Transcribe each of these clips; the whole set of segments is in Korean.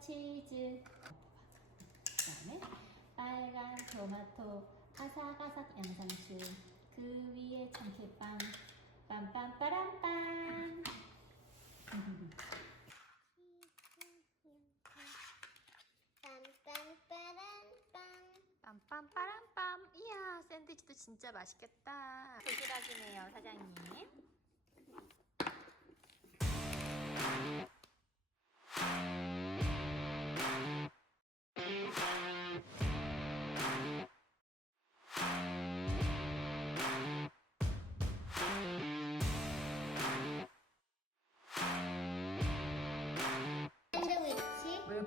치즈. 그 다음에 빨간 토마토, 아삭아삭 양상추. 그 위에 참깨빵. 빰빰빠람빰. 빰빰빠람빰. 이야, 샌드위치도 진짜 맛있겠다. 도시락이네요, 사장님.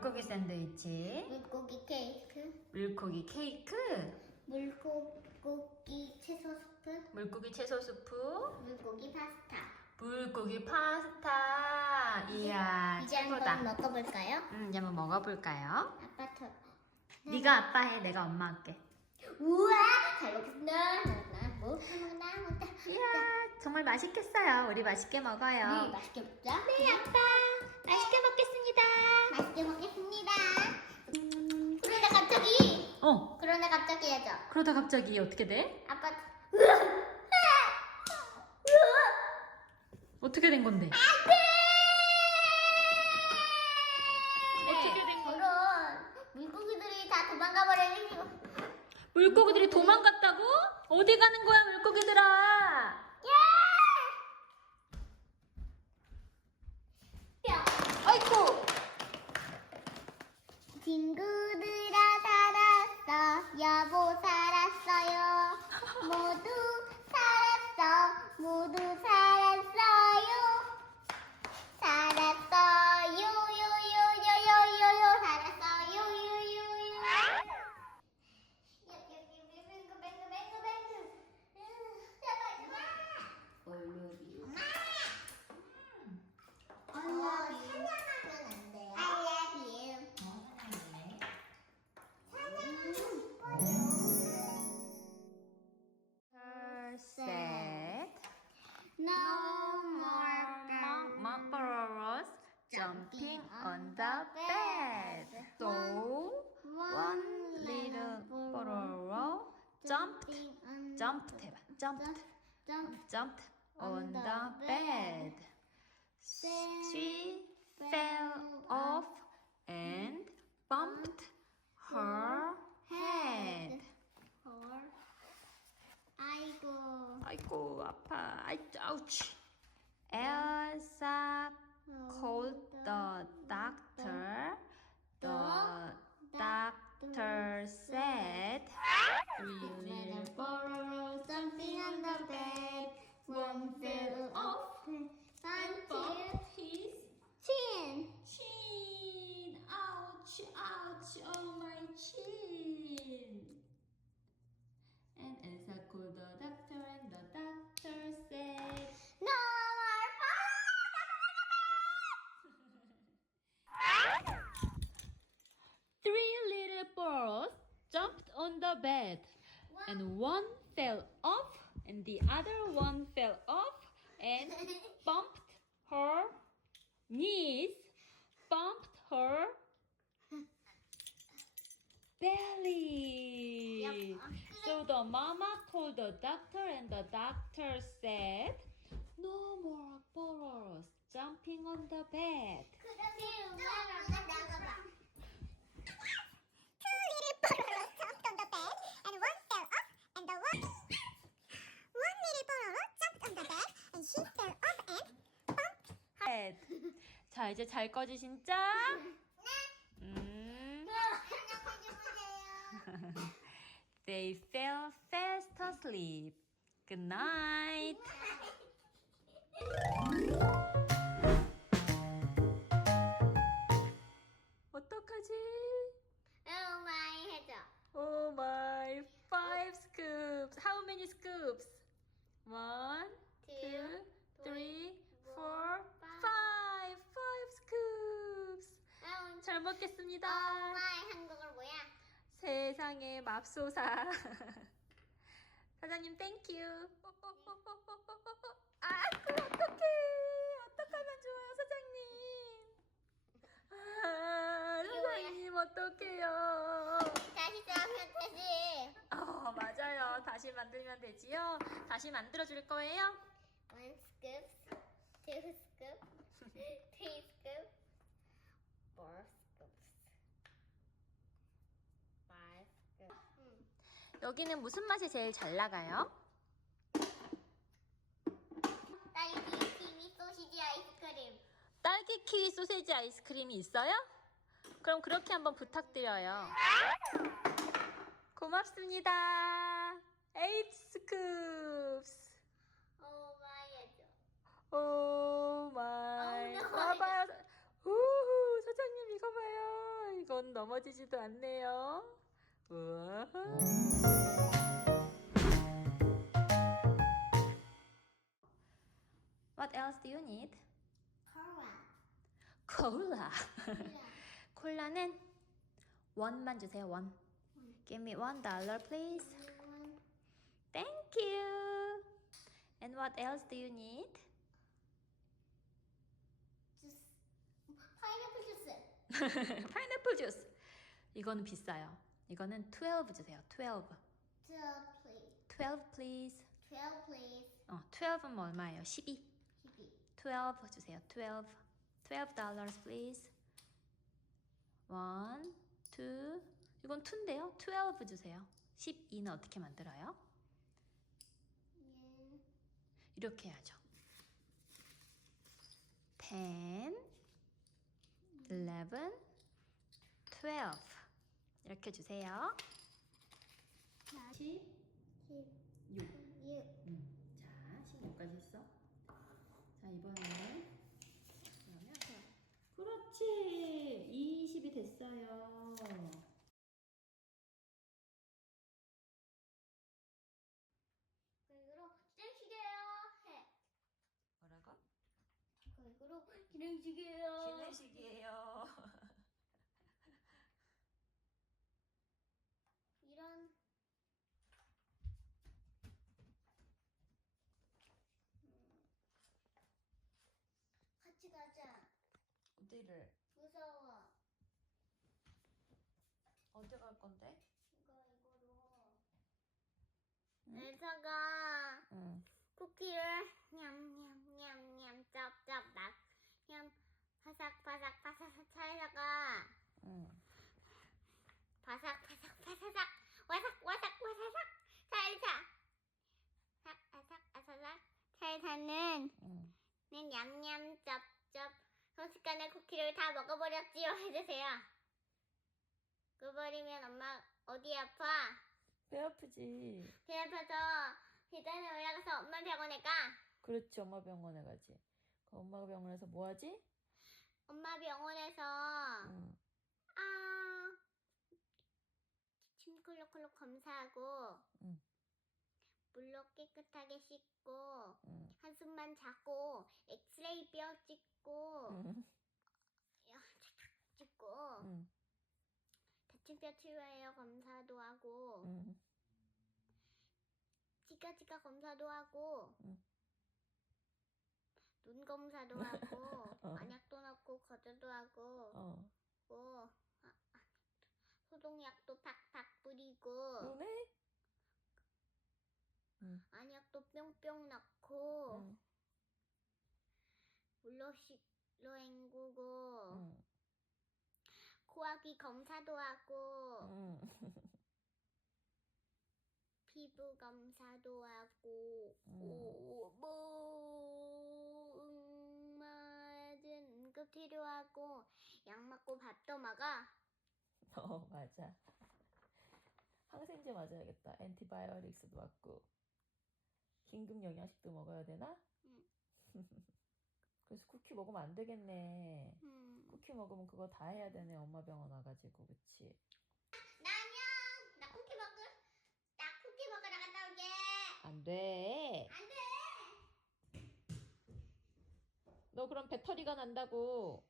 물고기 샌드위치, 물고기 케이크, 물고기 케이크, 물고기 채소 스프, 물고기 채소 수프, 물고기 파스타. 물고기 파스타. 이야, 이제 한번 최고다. 먹어볼까요? 음, 이제 한번 먹어볼까요? 아빠 터. 네가 아빠 해, 내가 엄마 할게. 우와, 잘 먹겠습니다. 나뭐 하나 먹자. 이야, 정말 맛있겠어요. 우리 맛있게 네, 먹어요. 맛있게 먹자. 네, 아빠. 맛있게 먹겠습니다. 맛있게 먹겠습니다. 음, 그러다 갑자기, 어, 그러다 갑자기 해줘. 그러다 갑자기 어떻게 돼? 아빠, 어떻게 된 건데? 어떻게 된 건데? 물고기들이 다 도망가 버리고. 물고기들이 도망갔다고? 어디 가는 거야, 물고기들아? 야! 아이고! 친구들아 Bororo jumped, jumped 해봐. Jumped, jump jumped on the bed. She fell off and bumped her head. or 아이고 아이고 아파. 아이, ouch. Elsa called the doctor. The doctor said, Little borrow something on the bed one fell off the bed, and one fell off, and the other one fell off, and bumped her knees, bumped her belly. So the mama told the doctor, and the doctor said, No more borrows jumping on the bed. 그럼 음악을 나가봐 One little borrow jumped on the bed and she fell off and bumped bed. 자, 이제 잘 거지, 진짜? 음. They fell fast asleep. Good night. 먹겠습니다. my 한국어 뭐야? 세상에 맙소사. 사장님 땡큐. 아, 그 어떡해. 어떡하면 좋아요, 사장님. 아, 어떡해요. 다시 싸우면 되지. 어, 맞아요. 다시 만들면 되지요. 다시 만들어 줄 거예요. One scoop, two scoop, three scoop, four 여기는 무슨 맛이 제일 잘 나가요? 딸기 키위 소시지 아이스크림. 딸기 키위 소세지 아이스크림이 있어요? 그럼 그렇게 한번 부탁드려요. 고맙습니다. 에이트 스쿱스. 오 마이죠. 오 마이. 어, 봐봐요. 우후, 사장님 이거 봐요. 이건 넘어지지도 않네요. 우와. What else do you need? Cola. 콜라. 콜라는 원만 주세요. 원. Give me one dollar, please. Thank you. And what else do you need? 주스. 파인애플 주스. 파인애플 주스. 이거는 비싸요. 이거는 12 주세요. 12. 12 please. 12 please. 12 please. 어, 12은 뭐 얼마예요? 12. 히비. 12 주세요. 12. 12 dollars please. 1 2 이건 2인데요. 12 주세요. 12는 어떻게 만들어요? 예. 이렇게 해야죠. 10 11 12 이렇게 주세요. 10 십. 6 육. 음, 자, 16까지 했어. 자, 이번에 그러면 그렇지. 20이 됐어요. 그리고 기능식이에요. 해. 뭐라고? 그리고 기능식이에요. 기내식이에요. 이런 음. 같이 가자. 어디를? 무서워. 어디 갈 건데? 이거 이거로. 엘사가 응. 쿠키를 냠냠냠냠 짭짭 낙냠 바삭바삭 바삭 차에다가 응. 바삭바삭 바삭 와삭 와삭 와삭 살사 아삭 아삭 살사는 응. 는 냠냠 짭짭 쿠키를 다 먹어버렸지요 해주세요 그버리면 엄마 어디 아파? 배 아프지. 배 아파서 계단에 올라가서 엄마 병원에 가 그렇지. 엄마 병원에 가지. 그 엄마 병원에서 뭐 하지? 엄마 병원에서 응. 아침 콜록콜록 검사하고 응. 물로 깨끗하게 씻고 응. 한숨만 자고 엑스레이 뼈 찍고 응. 야, 찍고 응. 다친 뼈 치료해요 검사도 하고 응. 치과 치과 검사도 하고 응. 눈 검사도 하고 어. 안약도 넣고 거저도 하고 어. 뭐 아, 아, 소독약도 팍팍 뿌리고 눈에? 안약도 뿅뿅 넣고 응. 물로 씻로 헹구고 응. 코아귀 검사도 하고 응. 피부 검사도 하고 음. 오, 뭐 맞은 응급 치료하고 약 맞고 밥도 먹어 어, 맞아. 항생제 맞아야겠다. 엔티바이오릭스도 맞고. 긴급 영양식도 먹어야 되나? 응. 그래서 쿠키 먹으면 안 되겠네. 음. 쿠키 먹으면 그거 다 해야 되네. 엄마 병원 와가지고, 그치? 나냥 나 쿠키 먹을 나 쿠키 먹으러 갔다 올게 안 돼. 안 돼 너 그럼 배터리가 난다고.